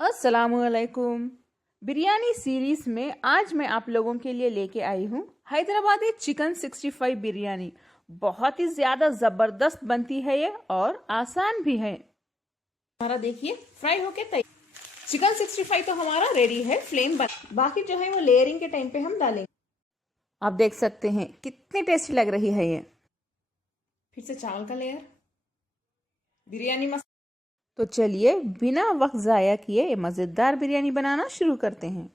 अस्सलामुअलैकुम। बिरयानी सीरीज में आज मैं आप लोगों के लिए लेके आई हूँ हैदराबादी चिकन 65 बिरयानी। बहुत ही ज्यादा जबरदस्त बनती है ये और आसान भी है। हमारा देखिए फ्राई होके तैयार। चिकन 65 तो हमारा रेडी है, फ्लेम बन। बाकी जो है वो लेयरिंग के टाइम पे हम डालेंगे। आप देख सकते हैं कितनी टेस्टी लग रही है ये। फिर से चावल का लेयर, बिरयानी मसाला। तो चलिए बिना वक्त जाया किए ये मजेदार बिरयानी बनाना शुरू करते हैं।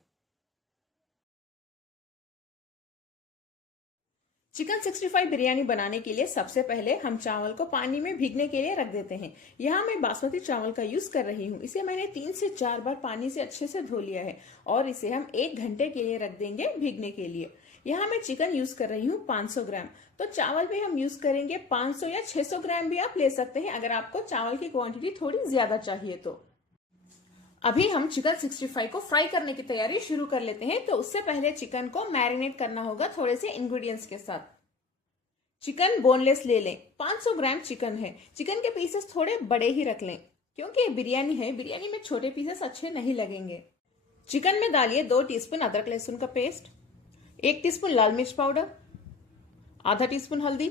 चिकन 65 बिरयानी बनाने के लिए सबसे पहले हम चावल को पानी में भीगने के लिए रख देते हैं। यहाँ मैं बासमती चावल का यूज कर रही हूँ। इसे मैंने 3 से 4 बार पानी से अच्छे से धो लिया है और इसे हम 1 घंटे के लिए रख देंगे भीगने के लिए। यहाँ मैं चिकन यूज कर रही हूँ 500 ग्राम, तो चावल भी हम यूज करेंगे 500 या 600 ग्राम भी आप ले सकते हैं अगर आपको चावल की क्वांटिटी थोड़ी ज्यादा चाहिए तो। अभी हम चिकन 65 को फ्राई करने की तैयारी शुरू कर लेते हैं। तो उससे पहले चिकन को मैरिनेट करना होगा थोड़े से इंग्रेडिएंट्स के साथ। चिकन बोनलेस ले लें, 500 ग्राम चिकन है। चिकन के पीसेस थोड़े बड़े ही रख लें क्योंकि बिरयानी है, बिरयानी में छोटे पीसेस अच्छे नहीं लगेंगे। चिकन में डालिए 2 टीस्पून अदरक लहसुन का पेस्ट, 1 टीस्पून लाल मिर्च पाउडर, आधा टीस्पून हल्दी,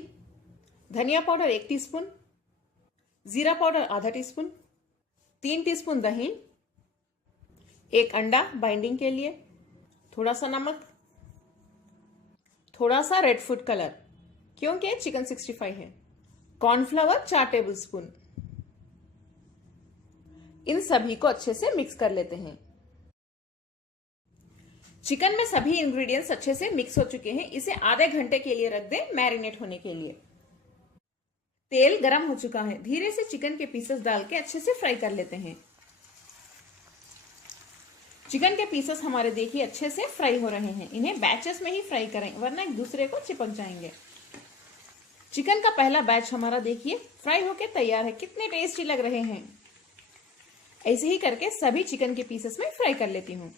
धनिया पाउडर 1 टीस्पून, जीरा पाउडर आधा टीस्पून, 3 टीस्पून दही, 1 अंडा बाइंडिंग के लिए, थोड़ा सा नमक, थोड़ा सा रेड फूड कलर क्योंकि चिकन 65 है, कॉर्नफ्लावर 4 टेबलस्पून। इन सभी को अच्छे से मिक्स कर लेते हैं। चिकन में सभी इंग्रेडिएंट्स अच्छे से मिक्स हो चुके हैं। इसे आधे घंटे के लिए रख दें मैरिनेट होने के लिए। तेल गरम हो चुका है, धीरे से चिकन के पीसेस डाल के अच्छे से फ्राई कर लेते हैं। चिकन के पीसेस हमारे देखिए अच्छे से फ्राई हो रहे हैं। इन्हें बैचेस में ही फ्राई करें वरना एक दूसरे को चिपक जाएंगे। चिकन का पहला बैच हमारा देखिए फ्राई होके तैयार है। कितने टेस्टी लग रहे हैं। ऐसे ही करके सभी चिकन के पीसेस में फ्राई कर लेती हूँ।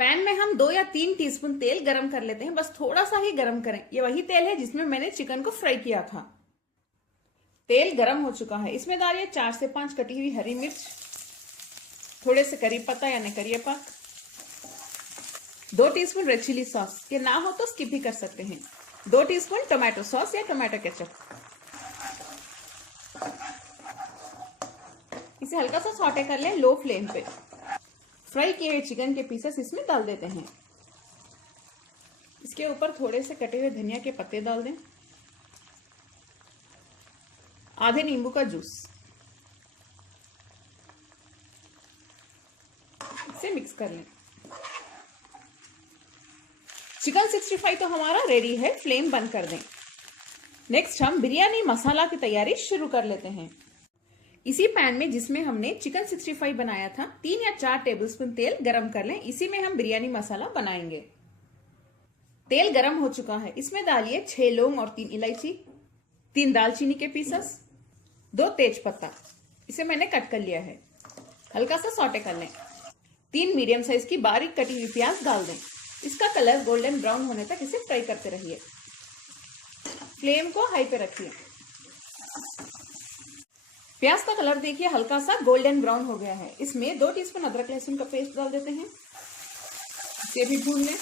पैन में हम 2 या 3 टीस्पून तेल गरम कर लेते हैं, बस थोड़ा सा ही गरम करें। ये वही तेल है जिसमें मैंने चिकन को फ्राई किया था। तेल गरम हो चुका है, इसमें डालिए 4 से 5 कटी हुई हरी मिर्च, थोड़े से करी पत्ता यानी करिएपा, 2 टीस्पून रेड चिली सॉस, ये ना हो तो स्किप भी कर सकते हैं, 2 टीस्पून टोमेटो सॉस या टोमेटो केचप। इसे हल्का सा सॉटे कर लें लो फ्लेम पे। फ्राई किए हुए चिकन के पीसेस इसमें डाल देते हैं। इसके ऊपर थोड़े से कटे हुए धनिया के पत्ते डाल दें, आधे नींबू का जूस। इसे मिक्स कर लें। चिकन 65 तो हमारा रेडी है, फ्लेम बंद कर दें। नेक्स्ट हम बिरयानी मसाला की तैयारी शुरू कर लेते हैं। इसी पैन में जिसमें हमने चिकन 65 बनाया था 3 या 4 टेबलस्पून तेल गरम कर लें। इसी में हम बिरयानी मसाला बनाएंगे। तेल गरम हो चुका है, इसमें डालिए 6 लौंग और 3 इलायची, 3 दालचीनी के पीसेस, 2 तेज पत्ता, इसे मैंने कट कर लिया है। हल्का सा सॉटे कर लें। 3 मीडियम साइज की बारीक कटी हुई प्याज डाल दें। इसका कलर गोल्डन ब्राउन होने तक इसे फ्राई करते रहिए। फ्लेम को हाई पे रखिए। प्याज का कलर देखिए हल्का सा गोल्डन ब्राउन हो गया है। इसमें 2 टीस्पून अदरक लहसुन का पेस्ट डाल देते हैं। इसे भी भून लें।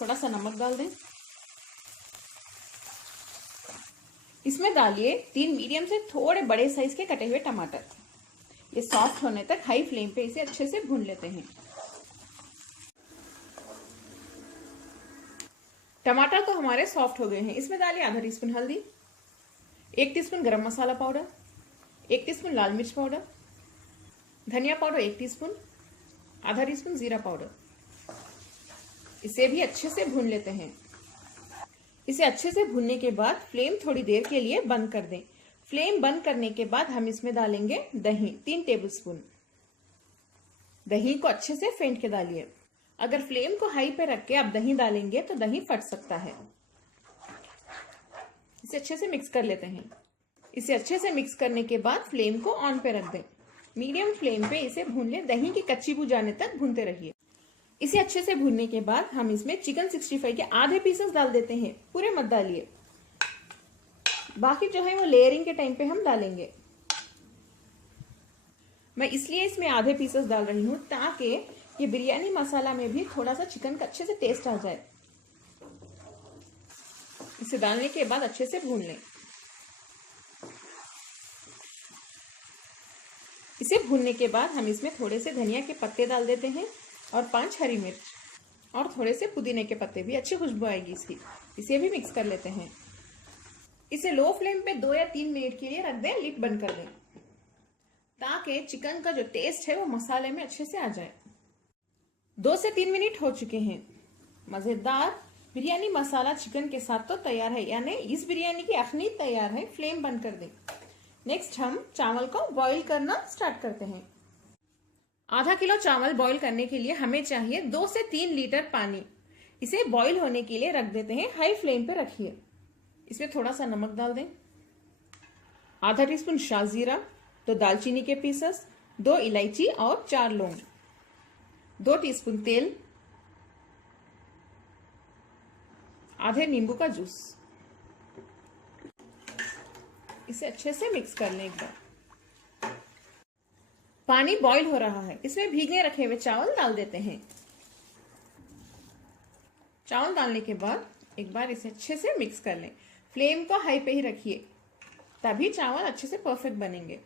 थोड़ा सा नमक डाल दें। इसमें डालिए 3 मीडियम से थोड़े बड़े साइज के कटे हुए टमाटर। ये सॉफ्ट होने तक हाई फ्लेम पे इसे अच्छे से भून लेते हैं। टमाटर तो हमारे सॉफ्ट हो गए हैं। इसमें डालिए आधा टीस्पून हल्दी, 1 टीस्पून गरम मसाला पाउडर, 1 टीस्पून लाल मिर्च पाउडर, धनिया पाउडर 1 टीस्पून, आधा टीस्पून जीरा पाउडर। इसे भी अच्छे से भून लेते हैं। इसे अच्छे से भूनने के बाद फ्लेम थोड़ी देर के लिए बंद कर दें। फ्लेम बंद करने के बाद हम इसमें डालेंगे दही 3 टेबलस्पून। दही को अच्छे से फेंट के डालिए। अगर फ्लेम को हाई पे रख के आप दही डालेंगे तो दही फट सकता है। इसे अच्छे से मिक्स कर लेते हैं। इसे अच्छे से मिक्स करने के बाद फ्लेम को ऑन पे रख दें। मीडियम फ्लेम पे इसे भून लें। दही की कच्ची बू जाने तक भूनते रहिए। इसे अच्छे से भूनने के बाद हम इसमें चिकन 65 के आधे पीसेस डाल देते हैं। पूरे मत डालिए, बाकी जो है वो लेयरिंग के टाइम पे हम डालेंगे। मैं इसलिए इसमें आधे पीसेस डाल रही हूँ ताकि ये बिरयानी मसाला में भी थोड़ा सा चिकन का अच्छे से टेस्ट आ जाए। इसे डालने के बाद अच्छे से भून लें। इसे भूनने के बाद हम इसमें थोड़े से धनिया के पत्ते डाल देते हैं और 5 हरी मिर्च और थोड़े से पुदीने के पत्ते भी, अच्छी खुशबू आएगी इसकी। इसे भी मिक्स कर लेते हैं। इसे लो फ्लेम पे 2 या 3 मिनट के लिए रख दें, लिड बंद कर दें ताकि चिकन का जो टेस्ट है वो मसाले में अच्छे से आ जाए। 2 से 3 मिनट हो चुके हैं। मजेदार बिरयानी मसाला चिकन के साथ तो तैयार है, यानी इस बिरयानी की अखनी तैयार है। फ्लेम बंद कर दें। नेक्स्ट हम चावल को बॉईल करना स्टार्ट करते हैं। आधा किलो चावल बॉईल करने के लिए हमें चाहिए 2 से 3 लीटर पानी। इसे बॉईल होने के लिए रख देते हैं, हाई फ्लेम पे रखिए। इसमें थोड़ा सा नमक डाल दें, आधा टीस्पून शाहजीरा, 2 दालचीनी के पीसेस, 2 इलायची और 4 लौंग, 2 टीस्पून तेल, आधे नींबू का जूस। इसे अच्छे से मिक्स कर लें एक बार। पानी बॉईल हो रहा है, इसमें भीगने रखे हुए चावल डाल देते हैं। चावल डालने के बाद एक बार इसे अच्छे से मिक्स कर लें। फ्लेम को हाई पे ही रखिए, तभी चावल अच्छे से परफेक्ट बनेंगे।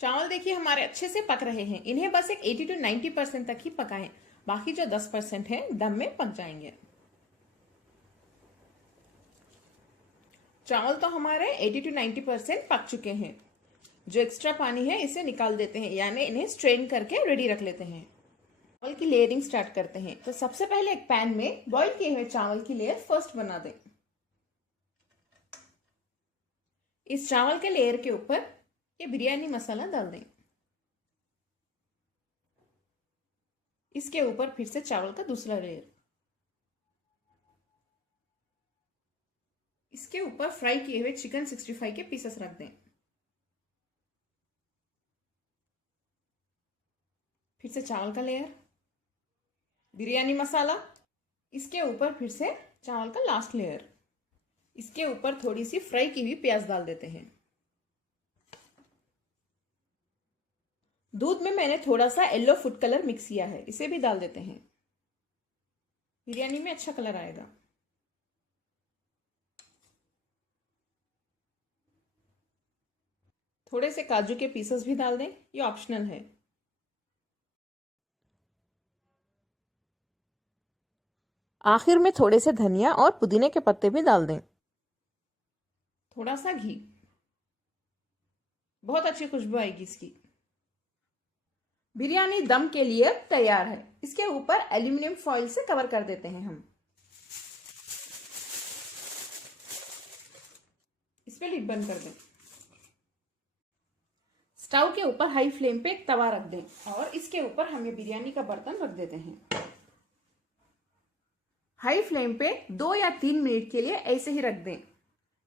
चावल देखिए हमारे अच्छे से पक रहे हैं। इन्हें बस एक 80 to 90% तक ही पकाएं, बाकी जो 10% है दम में पक जाएंगे। चावल तो हमारे 80 to 90% पक चुके हैं। जो एक्स्ट्रा पानी है इसे निकाल देते हैं, यानी इन्हें स्ट्रेन करके रेडी रख लेते हैं। चावल की लेयरिंग स्टार्ट करते हैं। तो सबसे पहले एक पैन में बॉईल किए हुए चावल की लेयर फर्स्ट बना दें। इस चावल के लेयर के ऊपर ये बिरयानी मसाला डाल दें। इसके ऊपर फिर से चावल का दूसरा लेयर। इसके ऊपर फ्राई किए हुए चिकन 65 के पीसेस रख दें। फिर से चावल का लेयर, बिरयानी मसाला, इसके ऊपर फिर से चावल का लास्ट लेयर। इसके ऊपर थोड़ी सी फ्राई की हुई प्याज डाल देते हैं। दूध में मैंने थोड़ा सा येलो फूड कलर मिक्स किया है, इसे भी डाल देते हैं। बिरयानी में अच्छा कलर आएगा। थोड़े से काजू के पीसेस भी डाल दें, ये ऑप्शनल है। आखिर में थोड़े से धनिया और पुदीने के पत्ते भी डाल दें। थोड़ा सा घी, बहुत अच्छी खुशबू आएगी इसकी। बिरयानी दम के लिए तैयार है। इसके ऊपर एल्यूमिनियम फॉइल से कवर कर देते हैं हम। इस पे लिड बंद कर दें। स्टोव के ऊपर हाई फ्लेम पे एक तवा रख दें और इसके ऊपर हम ये बिरयानी का बर्तन रख देते हैं। हाई फ्लेम पे 2 या 3 मिनट के लिए ऐसे ही रख दें।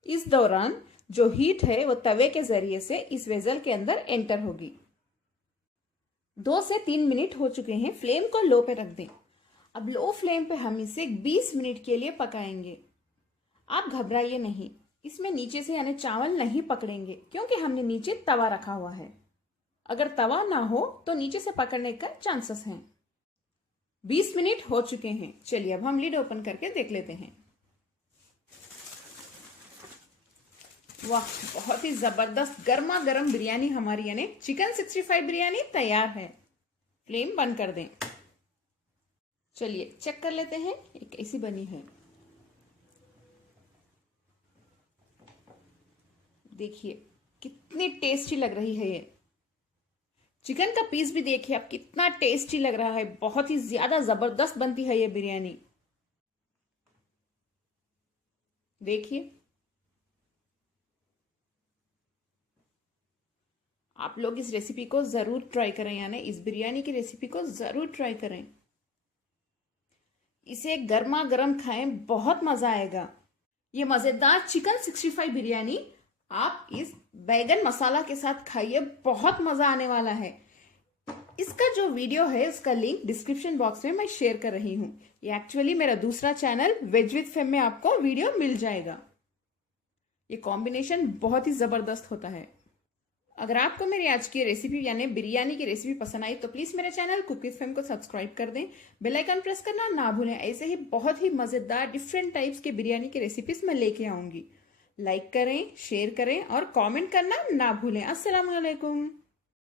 इस दौरान जो हीट है वो तवे के जरिए से इस वेसल के अंदर एंटर होगी। 2 से 3 मिनट हो चुके हैं। फ्लेम को लो पे रख दें। अब लो फ्लेम पे हम इसे 20 मिनट के लिए पकाएंगे। आप घबराइए नहीं, इसमें नीचे से यानी चावल नहीं पकड़ेंगे क्योंकि हमने नीचे तवा रखा हुआ है। अगर तवा ना हो तो नीचे से पकड़ने का चांसेस हैं। 20 मिनट हो चुके हैं। चलिए अब हम लिड ओपन करके देख लेते हैं। वाह, बहुत ही जबरदस्त गर्मा गर्म बिरयानी हमारी यानी चिकन 65 बिरयानी तैयार है। फ्लेम बंद कर दें। चलिए चेक कर लेते हैं ये कैसी बनी है। देखिए कितनी टेस्टी लग रही है ये। चिकन का पीस भी देखिए आप कितना टेस्टी लग रहा है। बहुत ही ज्यादा जबरदस्त बनती है ये बिरयानी। देखिए आप लोग इस रेसिपी को जरूर ट्राई करें, यानी इस बिरयानी की रेसिपी को जरूर ट्राई करें। इसे गर्मा गर्म खाएं, बहुत मजा आएगा। ये मजेदार चिकन 65 बिरयानी आप इस बैगन मसाला के साथ खाइए, बहुत मजा आने वाला है। इसका जो वीडियो है उसका लिंक डिस्क्रिप्शन बॉक्स में मैं शेयर कर रही हूं। ये एक्चुअली मेरा दूसरा चैनल वेज विद फेम में आपको वीडियो मिल जाएगा। ये कॉम्बिनेशन बहुत ही जबरदस्त होता है। अगर आपको मेरी आज की रेसिपी यानी बिरयानी की रेसिपी पसंद आई तो प्लीज मेरे चैनल कुक विद फेम को सब्सक्राइब कर दें। बेल आइकन प्रेस करना ना भूलें। ऐसे ही बहुत ही मजेदार डिफरेंट टाइप्स के बिरयानी की रेसिपीज मैं लेके आऊंगी। लाइक करें, शेयर करें और कमेंट करना ना भूलें। अस्सलाम वालेकुम।